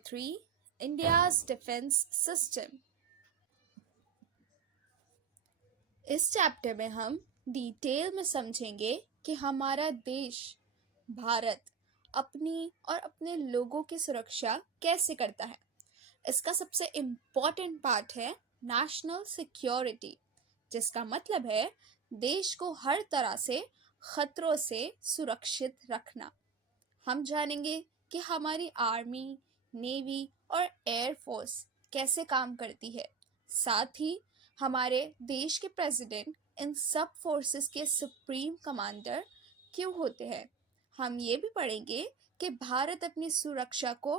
3, India's Defense System। इस chapter में हम डिटेल में समझेंगे कि हमारा देश भारत अपनी और अपने लोगों की सुरक्षा कैसे करता है। इसका सबसे इम्पोर्टेंट पार्ट है नेशनल सिक्योरिटी, जिसका मतलब है देश को हर तरह से खतरों से सुरक्षित रखना। हम जानेंगे कि हमारी आर्मी, नेवी और एयरफोर्स कैसे काम करती है। साथ ही हमारे देश के प्रेसिडेंट इन सब फोर्सेस के सुप्रीम कमांडर क्यों होते हैं। हम ये भी पढ़ेंगे कि भारत अपनी सुरक्षा को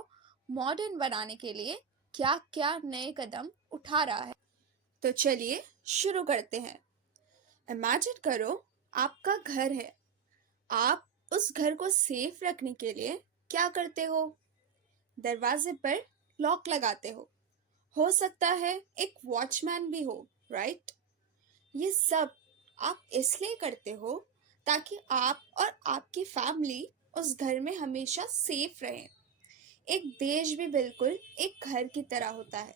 मॉडर्न बनाने के लिए क्या क्या नए कदम उठा रहा है। तो चलिए शुरू करते हैं। इमेजिन करो आपका घर है। आप उस घर को सेफ रखने के लिए क्या करते हो? दरवाजे पर लॉक लगाते हो सकता है एक वॉचमैन भी हो, राइट? ये सब आप इसलिए करते हो ताकि आप और आपकी फैमिली उस घर में हमेशा सेफ रहें। एक देश भी बिल्कुल एक घर की तरह होता है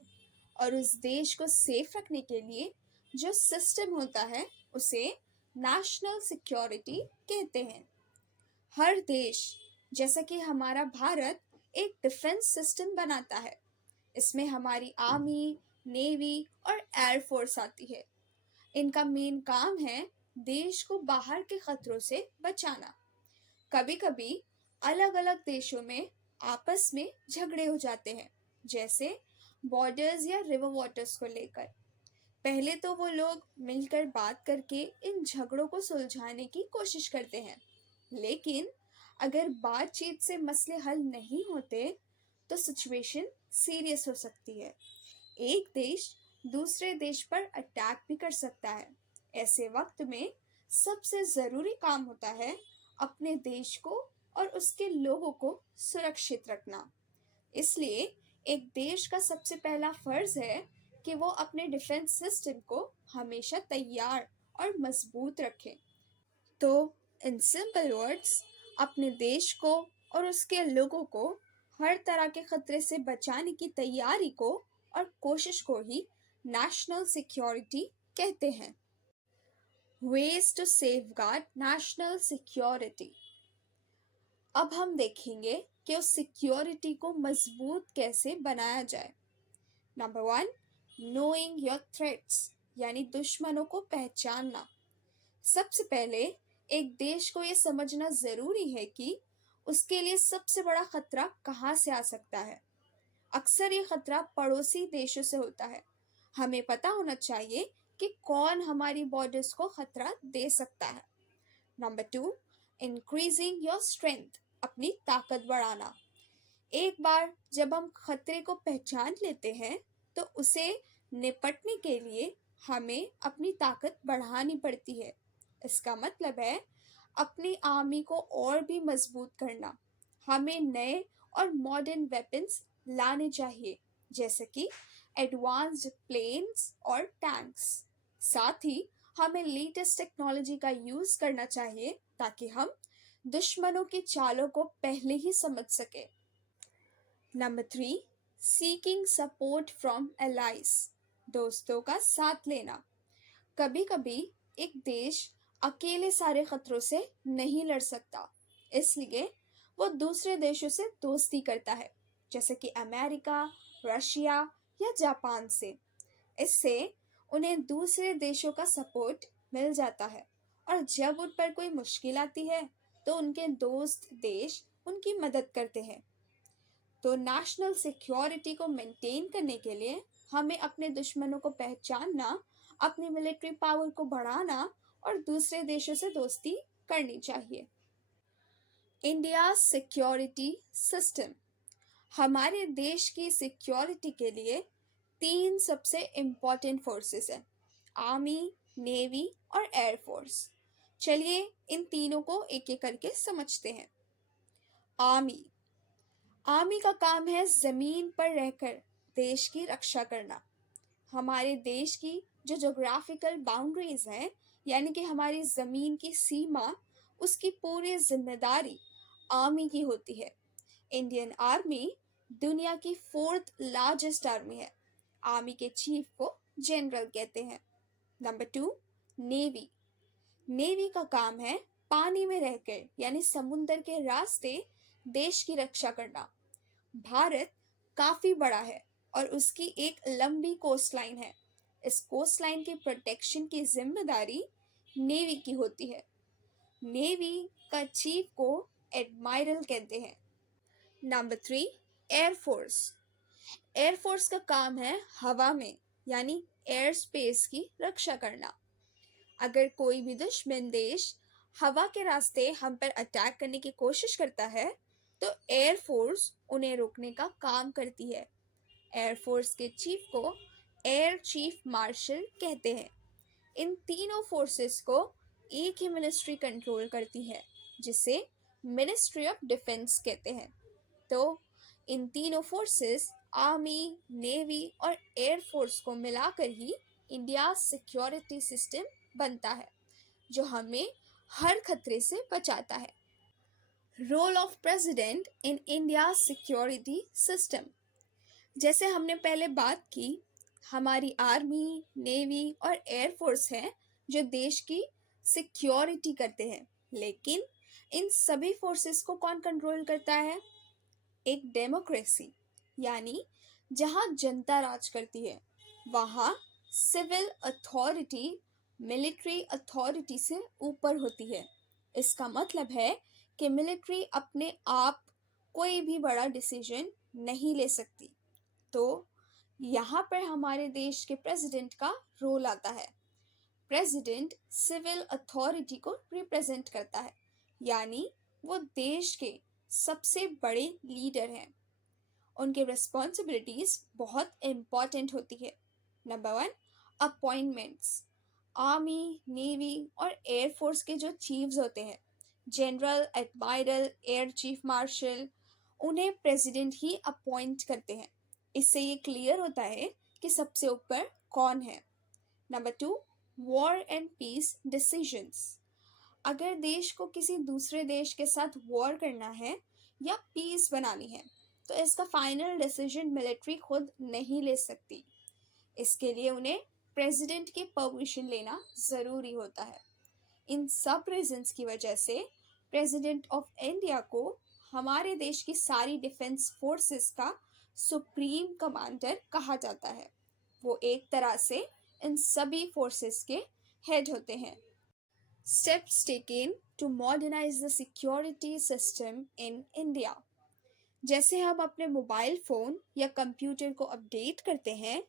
और उस देश को सेफ रखने के लिए जो सिस्टम होता है उसे नेशनल सिक्योरिटी कहते हैं। हर देश, जैसा कि हमारा भारत, एक डिफेंस सिस्टम बनाता है। इसमें हमारी आर्मी, नेवी और एयरफोर्स आती है। इनका मेन काम है देश को बाहर के खतरों से बचाना। कभी कभी अलग अलग देशों में आपस में झगड़े हो जाते हैं, जैसे बॉर्डर्स या रिवर वाटर्स को लेकर। पहले तो वो लोग मिलकर बात करके इन झगड़ों को सुलझाने की कोशिश करते हैं, लेकिन अगर बातचीत से मसले हल नहीं होते तो सिचुएशन सीरियस हो सकती है। एक देश दूसरे देश पर अटैक भी कर सकता है। ऐसे वक्त में सबसे ज़रूरी काम होता है अपने देश को और उसके लोगों को सुरक्षित रखना। इसलिए एक देश का सबसे पहला फर्ज है कि वो अपने डिफेंस सिस्टम को हमेशा तैयार और मजबूत रखे। तो इन सिंपल वर्ड्स, अपने देश को और उसके लोगों को हर तरह के खतरे से बचाने की तैयारी को और कोशिश को ही नेशनल सिक्योरिटी कहते हैं। Ways to safeguard national security. अब हम देखेंगे कि उस सिक्योरिटी को मजबूत कैसे बनाया जाए। नंबर 1, नोइंग योर थ्रेट्स, यानी दुश्मनों को पहचानना। सबसे पहले एक देश को ये समझना जरूरी है कि उसके लिए सबसे बड़ा खतरा कहाँ से आ सकता है। अक्सर ये खतरा पड़ोसी देशों से होता है। हमें पता होना चाहिए कि कौन हमारी बॉर्डर्स को खतरा दे सकता है। नंबर 2, इंक्रीजिंग योर स्ट्रेंथ, अपनी ताकत बढ़ाना। एक बार जब हम खतरे को पहचान लेते हैं तो उसे निपटने के लिए हमें अपनी ताकत बढ़ानी पड़ती है। इसका मतलब है अपनी आर्मी को और भी मजबूत करना। हमें नए और मॉडर्न वेपन्स लाने चाहिए, जैसे कि एडवांस्ड प्लेन्स और टैंक्स। साथ ही हमें लेटेस्ट टेक्नोलॉजी का यूज करना चाहिए ताकि हम दुश्मनों की चालों को पहले ही समझ सके। Number 3, seeking support from allies, दोस्तों का साथ लेना। कभी कभी एक देश अकेले सारे खतरों से नहीं लड़ सकता, इसलिए वो दूसरे देशों से दोस्ती करता है, जैसे कि अमेरिका, रशिया या जापान से। इससे उन्हें दूसरे देशों का सपोर्ट मिल जाता है और जब उन पर कोई मुश्किल आती है तो उनके दोस्त देश उनकी मदद करते हैं। तो नेशनल सिक्योरिटी को मेंटेन करने के लिए हमें अपने दुश्मनों को पहचानना, अपनी मिलिट्री पावर को बढ़ाना और दूसरे देशों से दोस्ती करनी चाहिए। India security system. हमारे देश की सिक्योरिटी के लिए 3 सबसे इम्पोर्टेंट फोर्सेस हैं, आर्मी, नेवी और एयरफोर्स। चलिए इन तीनों को एक एक करके समझते हैं। आर्मी। आर्मी का काम है जमीन पर रहकर देश की रक्षा करना। हमारे देश की जो जोग्राफिकल बाउंड्रीज हैं, यानी कि हमारी जमीन की सीमा, उसकी पूरी जिम्मेदारी आर्मी की होती है। इंडियन आर्मी दुनिया की फोर्थ लार्जेस्ट आर्मी है। आर्मी के चीफ को जनरल कहते हैं। Number 2, navy. नेवी का काम है पानी में रहकर यानी समुंदर के रास्ते देश की रक्षा करना। भारत काफी बड़ा है और उसकी एक लंबी कोस्ट लाइन है। इस कोस्ट लाइन के प्रोटेक्शन की जिम्मेदारी नेवी की होती है। नेवी का चीफ को एडमायरल कहते हैं। Number 3, air force. एयरफोर्स का काम है हवा में यानी एयर स्पेस की रक्षा करना। अगर कोई भी दुश्मन देश हवा के रास्ते हम पर अटैक करने की कोशिश करता है तो एयरफोर्स उन्हें रोकने का काम करती है। एयरफोर्स के चीफ को एयर चीफ मार्शल कहते हैं। इन तीनों फोर्सेस को एक ही मिनिस्ट्री कंट्रोल करती है जिसे मिनिस्ट्री ऑफ डिफेंस कहते हैं। तो इन तीनों फोर्सेस आर्मी, नेवी और एयरफोर्स को मिलाकर ही इंडिया सिक्योरिटी सिस्टम बनता है जो हमें हर खतरे से बचाता है। Role of president in India security system. जैसे हमने पहले बात की, हमारी आर्मी, नेवी और एयरफोर्स है जो देश की सिक्योरिटी करते हैं। लेकिन इन सभी फोर्सेस को कौन कंट्रोल करता है? एक डेमोक्रेसी यानी जहां जनता राज करती है, वहां सिविल अथॉरिटी मिलिट्री अथॉरिटी से ऊपर होती है। इसका मतलब है कि मिलिट्री अपने आप कोई भी बड़ा डिसीजन नहीं ले सकती। तो यहाँ पर हमारे देश के प्रेसिडेंट का रोल आता है। प्रेसिडेंट सिविल अथॉरिटी को रिप्रेजेंट करता है यानी वो देश के सबसे बड़े लीडर हैं। उनके रिस्पॉन्सिबिलिटीज बहुत इम्पॉर्टेंट होती है। Number 1, appointments. आर्मी, नेवी और एयरफोर्स के जो चीफ्स होते हैं, general, admiral, air chief marshal, उन्हें प्रेसिडेंट ही अपॉइंट करते हैं। इससे ये क्लियर होता है कि सबसे ऊपर कौन है। Number 2, war and peace decisions. अगर देश को किसी दूसरे देश के साथ वॉर करना है या पीस बनानी है तो इसका फाइनल डिसीजन मिलिट्री खुद नहीं ले सकती। इसके लिए उन्हें प्रेसिडेंट की परमिशन लेना ज़रूरी होता है। इन सब रीजंस की वजह से प्रेसिडेंट ऑफ इंडिया को हमारे देश की सारी डिफेंस फोर्सेस का सुप्रीम कमांडर कहा जाता है। वो एक तरह से इन सभी फोर्सेस के हेड होते हैं। Steps taken to modernize the security system in India. जैसे हम अपने मोबाइल फ़ोन या कंप्यूटर को अपडेट करते हैं,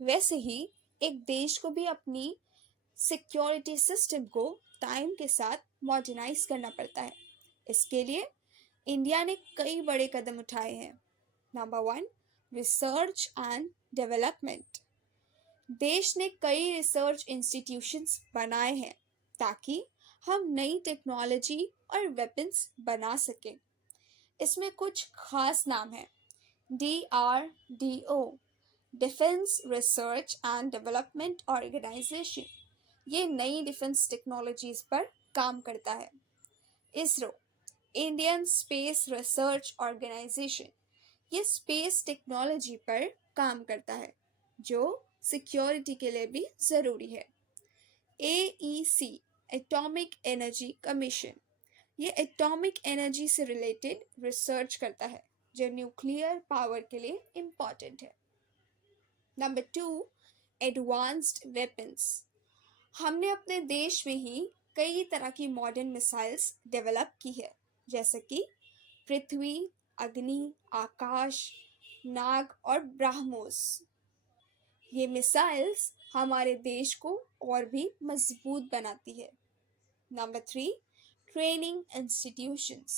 वैसे ही एक देश को भी अपनी सिक्योरिटी सिस्टम को टाइम के साथ मॉडर्नाइज करना पड़ता है। इसके लिए इंडिया ने कई बड़े कदम उठाए हैं। Number 1, research and development. देश ने कई रिसर्च इंस्टीट्यूशंस बनाए हैं ताकि हम नई टेक्नोलॉजी और वेपन्स बना सकें। इसमें कुछ खास नाम हैं। DRDO, defence research and development organisation, ये नई डिफेंस टेक्नोलॉजीज पर काम करता है। ISRO, Indian space research organisation, ये स्पेस टेक्नोलॉजी पर काम करता है जो सिक्योरिटी के लिए भी ज़रूरी है। AEC, एटॉमिक एनर्जी कमीशन, ये एटॉमिक एनर्जी से रिलेटेड रिसर्च करता है जो न्यूक्लियर पावर के लिए इम्पॉर्टेंट है। Number 2, advanced weapons. हमने अपने देश में ही कई तरह की मॉडर्न मिसाइल्स डेवलप की है, जैसे कि पृथ्वी, अग्नि, आकाश, नाग और ब्रह्मोस। ये मिसाइल्स हमारे देश को और भी मजबूत बनाती है। Number 3, training institutions.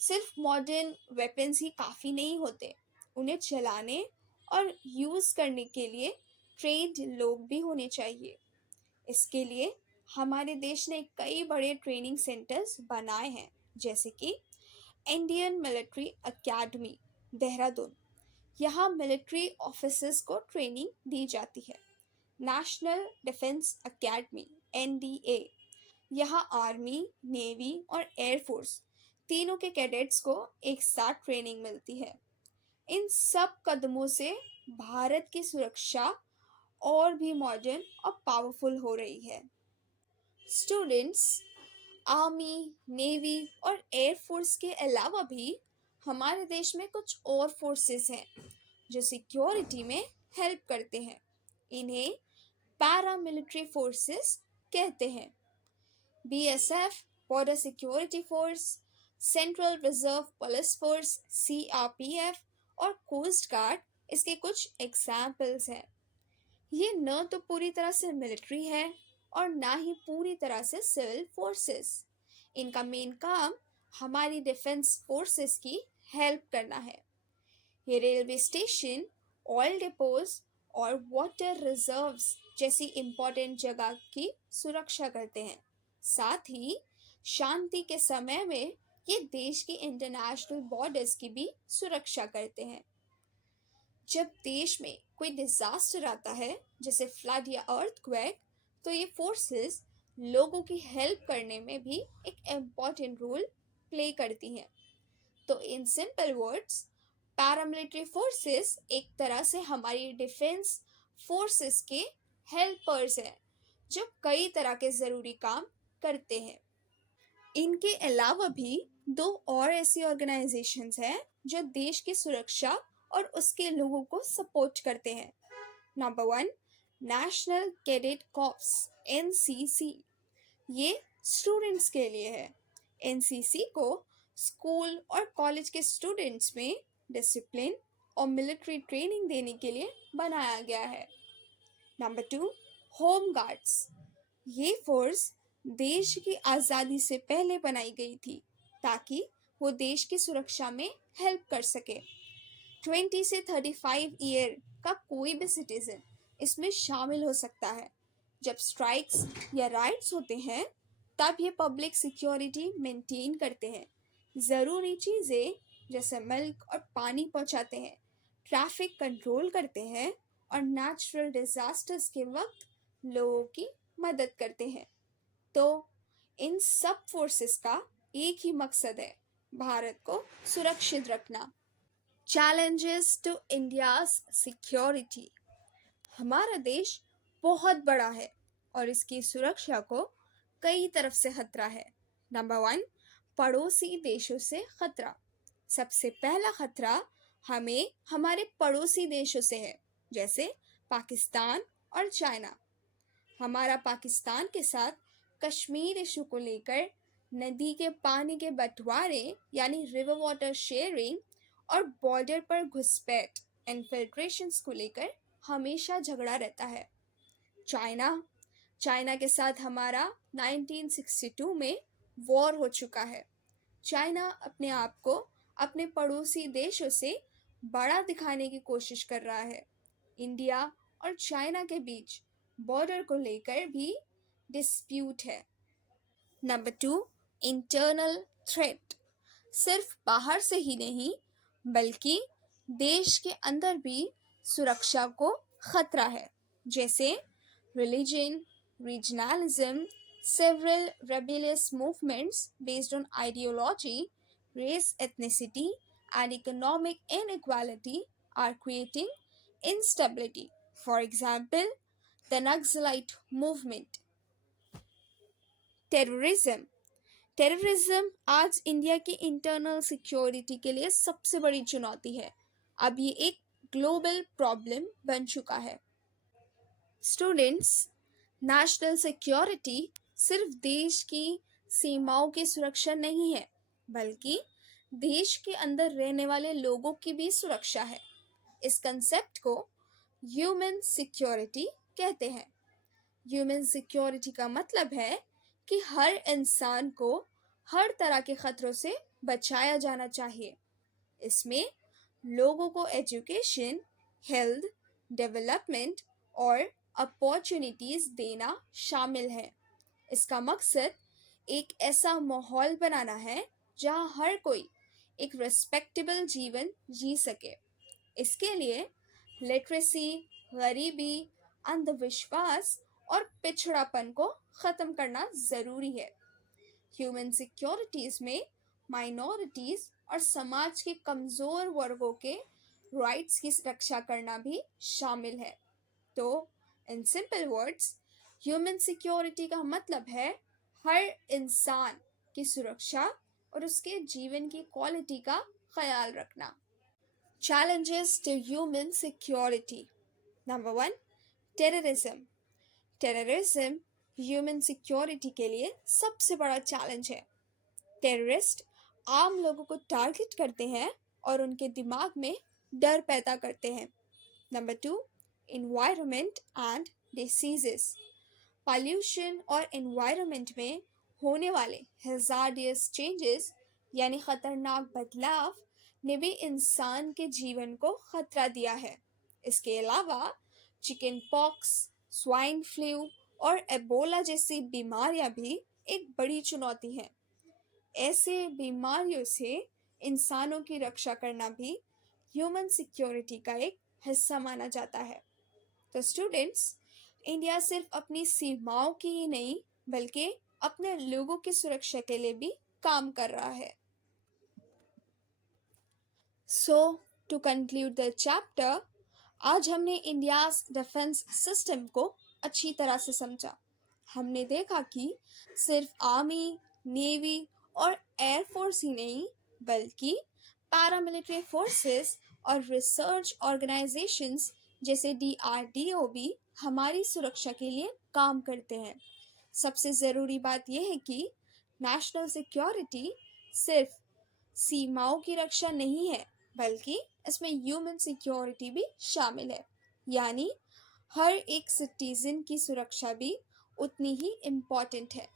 सिर्फ मॉडर्न वेपन्स ही काफ़ी नहीं होते, उन्हें चलाने और यूज़ करने के लिए ट्रेन्ड लोग भी होने चाहिए। इसके लिए हमारे देश ने कई बड़े ट्रेनिंग सेंटर्स बनाए हैं, जैसे कि इंडियन मिलिट्री एकेडमी, देहरादून। यहाँ मिलिट्री ऑफिसर्स को ट्रेनिंग दी जाती है। नेशनल डिफेंस एकेडमी, NDA, यहाँ आर्मी, नेवी और एयरफोर्स तीनों के कैडेट्स को एक साथ ट्रेनिंग मिलती है। इन सब कदमों से भारत की सुरक्षा और भी मॉडर्न और पावरफुल हो रही है। स्टूडेंट्स, आर्मी, नेवी और एयर फोर्स के अलावा भी हमारे देश में कुछ और फोर्सेस हैं जो सिक्योरिटी में हेल्प करते हैं। इन्हें पैरामिलिट्री फोर्सेस कहते हैं। BSF, border security force, central reserve police force, CRPF और कोस्ट गार्ड इसके कुछ एग्जाम्पल्स हैं। ये न तो पूरी तरह से मिलिट्री है और ना ही पूरी तरह से सिविल फोर्सेस। इनका मेन काम हमारी डिफेंस फोर्सेस की हेल्प करना है। ये रेलवे स्टेशन, ऑयल डिपोज और वाटर रिजर्व्स जैसी इंपॉर्टेंट जगह की सुरक्षा करते हैं। साथ ही शांति के समय में ये देश की इंटरनेशनल बॉर्डर्स की भी सुरक्षा करते हैं। जब देश में कोई डिजास्टर आता है, जैसे फ्लड या अर्थक्वेक, तो ये फोर्सेस लोगों की हेल्प करने में भी एक इम्पॉर्टेंट रोल प्ले करती हैं। तो in simple words, paramilitary forces एक तरह से हमारी डिफेंस फोर्सेस के हेल्पर्स हैं जो कई तरह के ज़रूरी काम करते हैं। इनके अलावा भी दो और ऐसी ऑर्गेनाइजेशंस हैं जो देश की सुरक्षा और उसके लोगों को सपोर्ट करते हैं। Number one, national cadet corps, NCC. ये स्टूडेंट्स के लिए है। एनसीसी को स्कूल और कॉलेज के स्टूडेंट्स में डिसिप्लिन और मिलिट्री ट्रेनिंग देने के लिए बनाया गया है। Number two, home guards. ये फोर्स देश की आज़ादी से पहले बनाई गई थी ताकि वो देश की सुरक्षा में हेल्प कर सके। 20 से 35 ईयर का कोई भी सिटीजन इसमें शामिल हो सकता है। जब स्ट्राइक्स या राइट्स होते हैं तब ये पब्लिक सिक्योरिटी मेंटेन करते हैं। ज़रूरी चीज़ें जैसे मिल्क और पानी पहुंचाते हैं, ट्रैफिक कंट्रोल करते हैं और नेचुरल डिजास्टर्स के वक्त लोगों की मदद करते हैं। तो इन सब फोर्सेस का एक ही मकसद है, भारत को सुरक्षित रखना। Challenges to India's security. हमारा देश बहुत बड़ा है और इसकी सुरक्षा को कई तरफ से खतरा है। नंबर वन, पड़ोसी देशों से खतरा। सबसे पहला खतरा हमें हमारे पड़ोसी देशों से है, जैसे पाकिस्तान और चाइना। हमारा पाकिस्तान के साथ कश्मीर इशू को लेकर नदी के पानी के बंटवारे यानी रिवर वाटर शेयरिंग और बॉर्डर पर घुसपैठ इन्फिल्ट्रेशंस को लेकर हमेशा झगड़ा रहता है। चाइना चाइना के साथ हमारा 1962 में वॉर हो चुका है। चाइना अपने आप को अपने पड़ोसी देशों से बड़ा दिखाने की कोशिश कर रहा है। इंडिया और चाइना के बीच बॉर्डर को लेकर भी डिस्प्यूट है। Number two, internal threat. सिर्फ बाहर से ही नहीं बल्कि देश के अंदर भी सुरक्षा को खतरा है, जैसे religion, regionalism, several rebellious movements based on ideology, race, ethnicity, and economic inequality are creating instability. For example, the Naxalite movement. Terrorism. Terrorism आज इंडिया की इंटरनल सिक्योरिटी के लिए सबसे बड़ी चुनौती है। अब ये एक ग्लोबल प्रॉब्लम बन चुका है। स्टूडेंट्स, नेशनल सिक्योरिटी सिर्फ देश की सीमाओं की सुरक्षा नहीं है, बल्कि देश के अंदर रहने वाले लोगों की भी सुरक्षा है। इस कंसेप्ट को ह्यूमन सिक्योरिटी कहते हैं। ह्यूमन सिक्योरिटी का मतलब है कि हर इंसान को हर तरह के खतरों से बचाया जाना चाहिए। इसमें लोगों को एजुकेशन, हेल्थ, डेवलपमेंट और अपॉर्चुनिटीज देना शामिल है। इसका मकसद एक ऐसा माहौल बनाना है जहां हर कोई एक रिस्पेक्टेबल जीवन जी सके। इसके लिए लिटरेसी, गरीबी, अंधविश्वास और पिछड़ापन को ख़त्म करना ज़रूरी है। ह्यूमन सिक्योरिटीज़ में माइनॉरिटीज़ और समाज के कमज़ोर वर्गों के राइट्स की रक्षा करना भी शामिल है। तो in simple words, human security का मतलब है हर इंसान की सुरक्षा और उसके जीवन की क्वालिटी का ख्याल रखना। Challenges to human security. Number 1, terrorism. Terrorism human security के लिए सबसे बड़ा चैलेंज है। टेररिस्ट आम लोगों को टारगेट करते हैं और उनके दिमाग में डर पैदा करते हैं। Number 2, environment and diseases. Pollution और एनवायरनमेंट में होने वाले हैजार्डियस चेंजेस यानी खतरनाक बदलाव ने भी इंसान के जीवन को खतरा दिया है। इसके अलावा चिकन पॉक्स, स्वाइन फ्लू और एबोला जैसी बीमारियां भी एक बड़ी चुनौती हैं। ऐसे बीमारियों से इंसानों की रक्षा करना भी ह्यूमन सिक्योरिटी का एक हिस्सा माना जाता है। तो स्टूडेंट्स, इंडिया सिर्फ अपनी सीमाओं की ही नहीं बल्कि अपने लोगों की सुरक्षा के लिए भी काम कर रहा है। सो टू कंक्लूड द चैप्टर, आज हमने इंडिया डिफेंस सिस्टम को अच्छी तरह से समझा। हमने देखा कि सिर्फ आर्मी, नेवी और एयरफोर्स ही नहीं बल्कि पैरामिलिट्री फोर्सेस और रिसर्च ऑर्गेनाइजेशंस जैसे DRDO भी हमारी सुरक्षा के लिए काम करते हैं। सबसे ज़रूरी बात यह है कि नेशनल सिक्योरिटी सिर्फ सीमाओं की रक्षा नहीं है बल्कि इसमें ह्यूमन सिक्योरिटी भी शामिल है, यानी हर एक सिटीजन की सुरक्षा भी उतनी ही इम्पोर्टेंट है।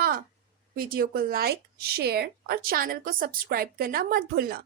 हाँ, वीडियो को लाइक, शेयर और चैनल को सब्सक्राइब करना मत भूलना।